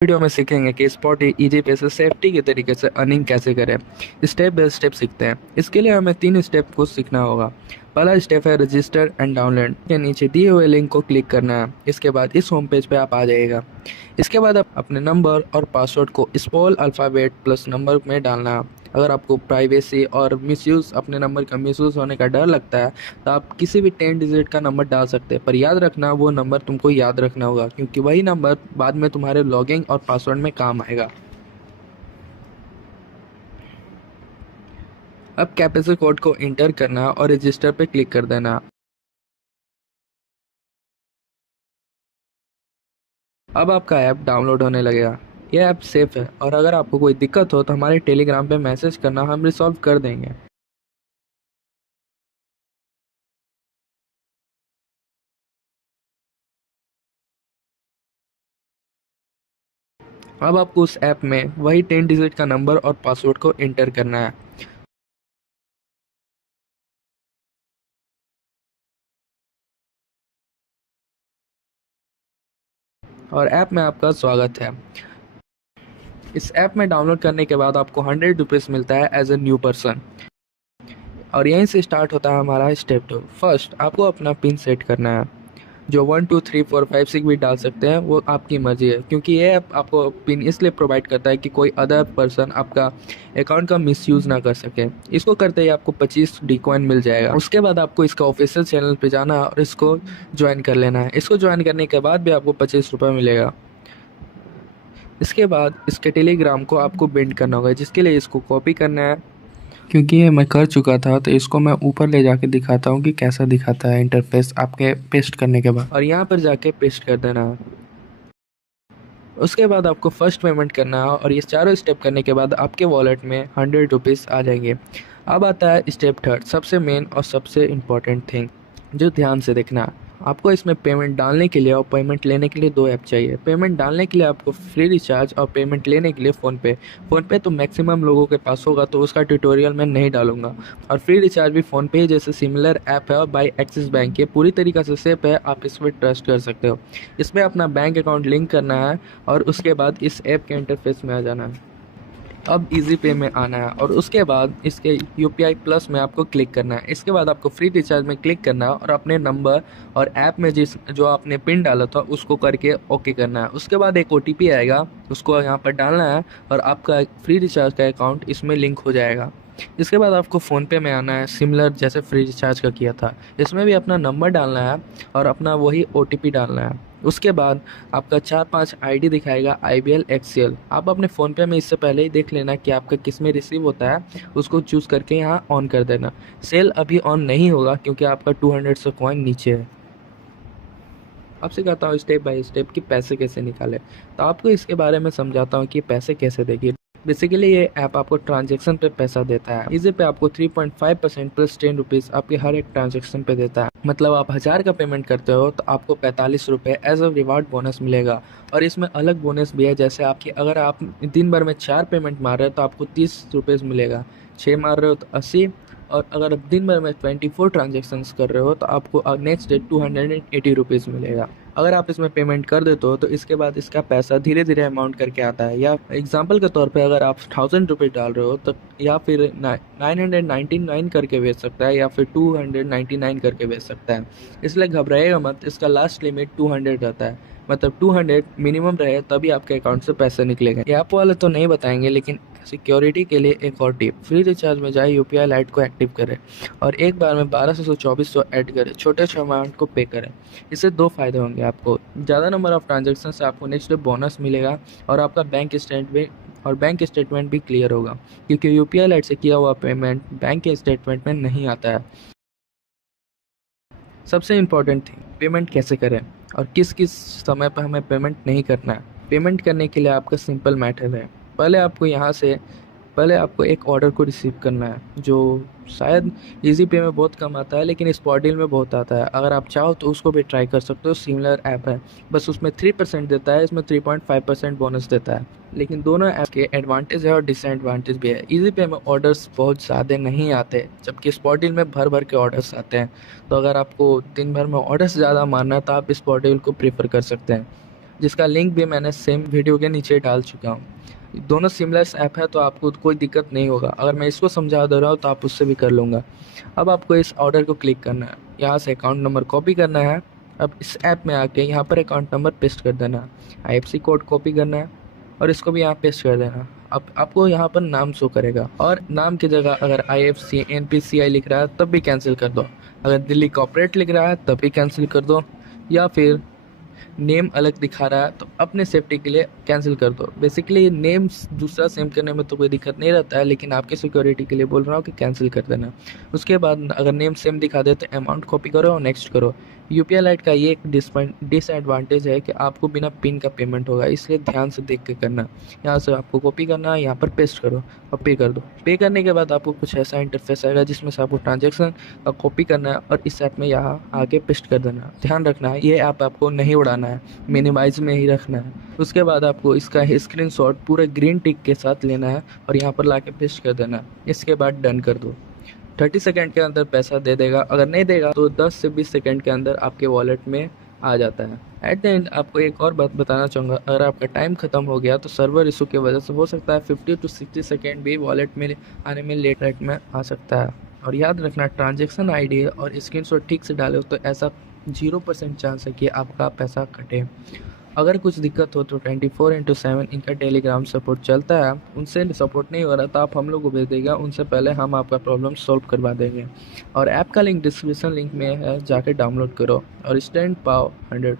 Video में सीखेंगे कि स्पॉट इजी पे से सेफ्टी के तरीके से अर्निंग कैसे करें। स्टेप बाय स्टेप सीखते हैं। इसके लिए हमें 3 स्टेप को सीखना होगा। पहला स्टेप है रजिस्टर एंड डाउनलोड। के नीचे दिए हुए लिंक को क्लिक करना है। इसके बाद इस होम पेज पे आप आ जाएगा। इसके बाद आप अपने नंबर और पासवर्ड को स्मॉल अल्फ़ाबेट प्लस नंबर में डालना है। अगर आपको प्राइवेसी और मिसयूज़ अपने नंबर का मिसयूज़ होने का डर लगता है तो आप किसी भी 10 डिजिट का नंबर डाल सकते हैं, पर याद रखना वो नंबर तुमको याद रखना होगा, क्योंकि वही नंबर बाद में तुम्हारे लॉगिंग और पासवर्ड में काम आएगा। अब कैप्चा कोड को इंटर करना और रजिस्टर पे क्लिक कर देना। अब आपका ऐप डाउनलोड होने लगेगा। यह ऐप सेफ है और अगर आपको कोई दिक्कत हो तो हमारे टेलीग्राम पे मैसेज करना, हम रिसॉल्व कर देंगे। अब आपको उस ऐप में वही 10 डिजिट का नंबर और पासवर्ड को इंटर करना है। और ऐप में आपका स्वागत है। इस ऐप में डाउनलोड करने के बाद आपको 100 रुपीज़ मिलता है एज ए न्यू पर्सन। और यहीं से स्टार्ट होता है हमारा स्टेप 2। फर्स्ट आपको अपना पिन सेट करना है। जो 1 2 3 4 5 6 भी डाल सकते हैं, वो आपकी मर्जी है, क्योंकि ये ऐप आपको पिन इसलिए प्रोवाइड करता है कि कोई अदर पर्सन आपका अकाउंट का मिसयूज़ ना कर सके। इसको करते ही आपको 25 डिकॉइन मिल जाएगा। उसके बाद आपको इसका ऑफिशियल चैनल पे जाना है और इसको ज्वाइन कर लेना है। इसको ज्वाइन करने के बाद भी आपको 25 रुपये मिलेगा। इसके बाद इसके टेलीग्राम को आपको बिल्ड करना होगा, जिसके लिए इसको कॉपी करना है। क्योंकि ये मैं कर चुका था तो इसको मैं ऊपर ले जाके दिखाता हूँ कि कैसा दिखाता है इंटरफेस आपके पेस्ट करने के बाद, और यहाँ पर जाके पेस्ट कर देना है। उसके बाद आपको फर्स्ट पेमेंट करना है और ये चारों स्टेप करने के बाद आपके वॉलेट में 100 रुपीज़ आ जाएंगे। अब आता है स्टेप थर्ड, सबसे मेन और सबसे इम्पॉर्टेंट थिंग जो ध्यान से देखना है। आपको इसमें पेमेंट डालने के लिए और पेमेंट लेने के लिए 2 ऐप चाहिए। पेमेंट डालने के लिए आपको फ्री रिचार्ज और पेमेंट लेने के लिए फ़ोनपे। फ़ोनपे तो मैक्सिमम लोगों के पास होगा, तो उसका ट्यूटोरियल मैं नहीं डालूंगा। और फ्री रिचार्ज भी फ़ोनपे जैसे सिमिलर ऐप है और बाई एक्सिस बैंक के पूरी तरीक़ा से सेफ है, आप इस पर ट्रस्ट कर सकते हो। इसमें अपना बैंक अकाउंट लिंक करना है और उसके बाद इस ऐप के इंटरफेस में आ जाना है। अब इजी पे में आना है और उसके बाद इसके यूपीआई प्लस में आपको क्लिक करना है। इसके बाद आपको फ्री रिचार्ज में क्लिक करना है और अपने नंबर और ऐप में जो आपने पिन डाला था उसको करके ओके करना है। उसके बाद एक ओटीपी आएगा, उसको यहाँ पर डालना है और आपका फ्री रिचार्ज का अकाउंट इसमें लिंक हो जाएगा। इसके बाद आपको फ़ोनपे में आना है, सिमिलर जैसे फ्री रिचार्ज का किया था। इसमें भी अपना नंबर डालना है और अपना वही ओटीपी डालना है। उसके बाद आपका 4-5 आईडी दिखाएगा IBL XCL। आप अपने फ़ोनपे में इससे पहले ही देख लेना कि आपका किस में रिसीव होता है, उसको चूज़ करके यहाँ ऑन कर देना। सेल अभी ऑन नहीं होगा क्योंकि आपका 200 से कॉइन नीचे है। अब सिखाता हूँ स्टेप बाय स्टेप कि पैसे कैसे निकालें। तो आपको इसके बारे में समझाता हूँ कि पैसे कैसे देंगे। बेसिकली ये ऐप आपको ट्रांजैक्शन पे पैसा देता है। इजी पे आपको 3.5% प्लस 10 रुपीज़ आपके हर एक ट्रांजैक्शन पे देता है। मतलब आप 1000 का पेमेंट करते हो तो आपको 45 रुपये एज अ रिवार्ड बोनस मिलेगा। और इसमें अलग बोनस भी है, जैसे आपकी अगर आप दिन भर में 4 पेमेंट मार रहे हो तो आपको 30 रुपये मिलेगा, 6 मार रहे हो तो 80, और अगर आप दिन भर में 24 ट्रांजेक्शन्स कर रहे हो तो आपको नेक्स्ट डे 280 रुपीज़ मिलेगा। अगर आप इसमें पेमेंट कर देते हो तो इसके बाद इसका पैसा धीरे धीरे अमाउंट करके आता है। या एग्जांपल के तौर पे अगर आप 1000 रुपये डाल रहे हो तो या फिर 999 करके बेच सकता है या फिर 299 करके बेच सकता है। इसलिए घबराइएगा मत, इसका लास्ट लिमिट 200 रहता है। मतलब 200 मिनिमम रहे तभी आपके अकाउंट से पैसे निकलेंगे। ये ऐप वाले तो नहीं बताएंगे, लेकिन सिक्योरिटी के लिए एक और टिप, फ्री रिचार्ज में जाए यूपीआई लाइट को एक्टिव करें और एक बार में 1200 से 2400 ऐड करें, छोटे अमाउंट को पे करें। इससे 2 फायदे होंगे आपको। ज़्यादा नंबर ऑफ ट्रांजेक्शन से आपको नेक्स्ट डे बोनस मिलेगा और आपका बैंक स्टेटमेंट भी क्लियर होगा, क्योंकि यूपीआई लाइट से किया हुआ पेमेंट बैंक के स्टेटमेंट में नहीं आता है। सबसे इम्पोर्टेंट थिंग, पेमेंट कैसे करें और किस किस समय पर हमें पेमेंट नहीं करना है। पेमेंट करने के लिए आपका सिंपल मैथड है। पहले आपको एक ऑर्डर को रिसीव करना है, जो शायद इजी पे में बहुत कम आता है लेकिन स्पॉट में बहुत आता है। अगर आप चाहो तो उसको भी ट्राई कर सकते हो, सिमिलर ऐप है, बस उसमें 3% देता है, इसमें 3.5% बोनस देता है। लेकिन दोनों ऐप के एडवांटेज है और डिसएडवांटेज भी है। इजी पे में ऑर्डर्स बहुत ज़्यादा नहीं आते, जबकि स्पॉट में भर भर के ऑर्डर्स आते हैं। तो अगर आपको दिन भर में ऑर्डर्स ज़्यादा मारना है तो आप स्पॉट को प्रीफर कर सकते हैं। जिसका लिंक भी मैंने सेम वीडियो के नीचे डाल चुका हूँ। दोनों सिमलेस ऐप है तो आपको कोई दिक्कत नहीं होगा। अगर मैं इसको समझा दे रहा हूँ तो आप उससे भी कर लूँगा। अब आपको इस ऑर्डर को क्लिक करना है, यहाँ से अकाउंट नंबर कॉपी करना है। अब इस ऐप में आके यहाँ पर अकाउंट नंबर पेस्ट कर देना है, IFSC कोड कॉपी करना है और इसको भी यहाँ पेस्ट कर देना। अब आपको यहाँ पर नाम शो करेगा और नाम की जगह अगर IFC NPCI लिख रहा है तब भी कैंसिल कर दो, अगर दिल्ली कॉर्पोरेट लिख रहा है तब भी कैंसिल कर दो, या फिर नेम अलग दिखा रहा है तो अपने सेफ्टी के लिए कैंसिल कर दो। बेसिकली नेम दूसरा सेम करने में तो कोई दिक्कत नहीं रहता है, लेकिन आपके सिक्योरिटी के लिए बोल रहा हूँ कि कैंसिल कर देना। उसके बाद अगर नेम सेम दिखा दे तो अमाउंट कॉपी करो और नेक्स्ट करो। UPI लाइट का ये एक डिसएडवांटेज है कि आपको बिना पिन का पेमेंट होगा, इसलिए ध्यान से देख के करना। यहाँ से आपको कॉपी करना है, यहाँ पर पेस्ट करो और पे कर दो। पे करने के बाद आपको कुछ ऐसा इंटरफेस आएगा जिसमें से आपको ट्रांजेक्शन का कॉपी करना है और इस ऐप में यहाँ आके पेस्ट कर देना। ध्यान रखना है ये ऐप आपको नहीं उड़ाना है, मिनिमाइज में ही रखना है। उसके बाद आपको इसका स्क्रीनशॉट पूरे ग्रीन टिक के साथ लेना है और यहाँ पर ला के पेस्ट कर देना है। इसके बाद डन कर दो। 30 सेकेंड के अंदर पैसा दे देगा, अगर नहीं देगा तो 10 से 20 सेकेंड के अंदर आपके वॉलेट में आ जाता है। एट द एंड आपको एक और बात बताना चाहूँगा, अगर आपका टाइम ख़त्म हो गया तो सर्वर इशू की वजह से हो सकता है 50 to 60 सेकेंड भी वॉलेट में आने में लेट रेट में आ सकता है। और याद रखना ट्रांजेक्शन ID और स्क्रीनशॉट ठीक से डालो तो ऐसा 0% चांस है कि आपका पैसा कटे। अगर कुछ दिक्कत हो तो 24/7 इनका टेलीग्राम सपोर्ट चलता है, उनसे सपोर्ट नहीं हो रहा तो आप हम लोग को भेज देगा, उनसे पहले हम आपका प्रॉब्लम सॉल्व करवा देंगे। और ऐप का लिंक डिस्क्रिप्शन लिंक में है, जाके डाउनलोड करो और इंस्टेंट पाओ 100।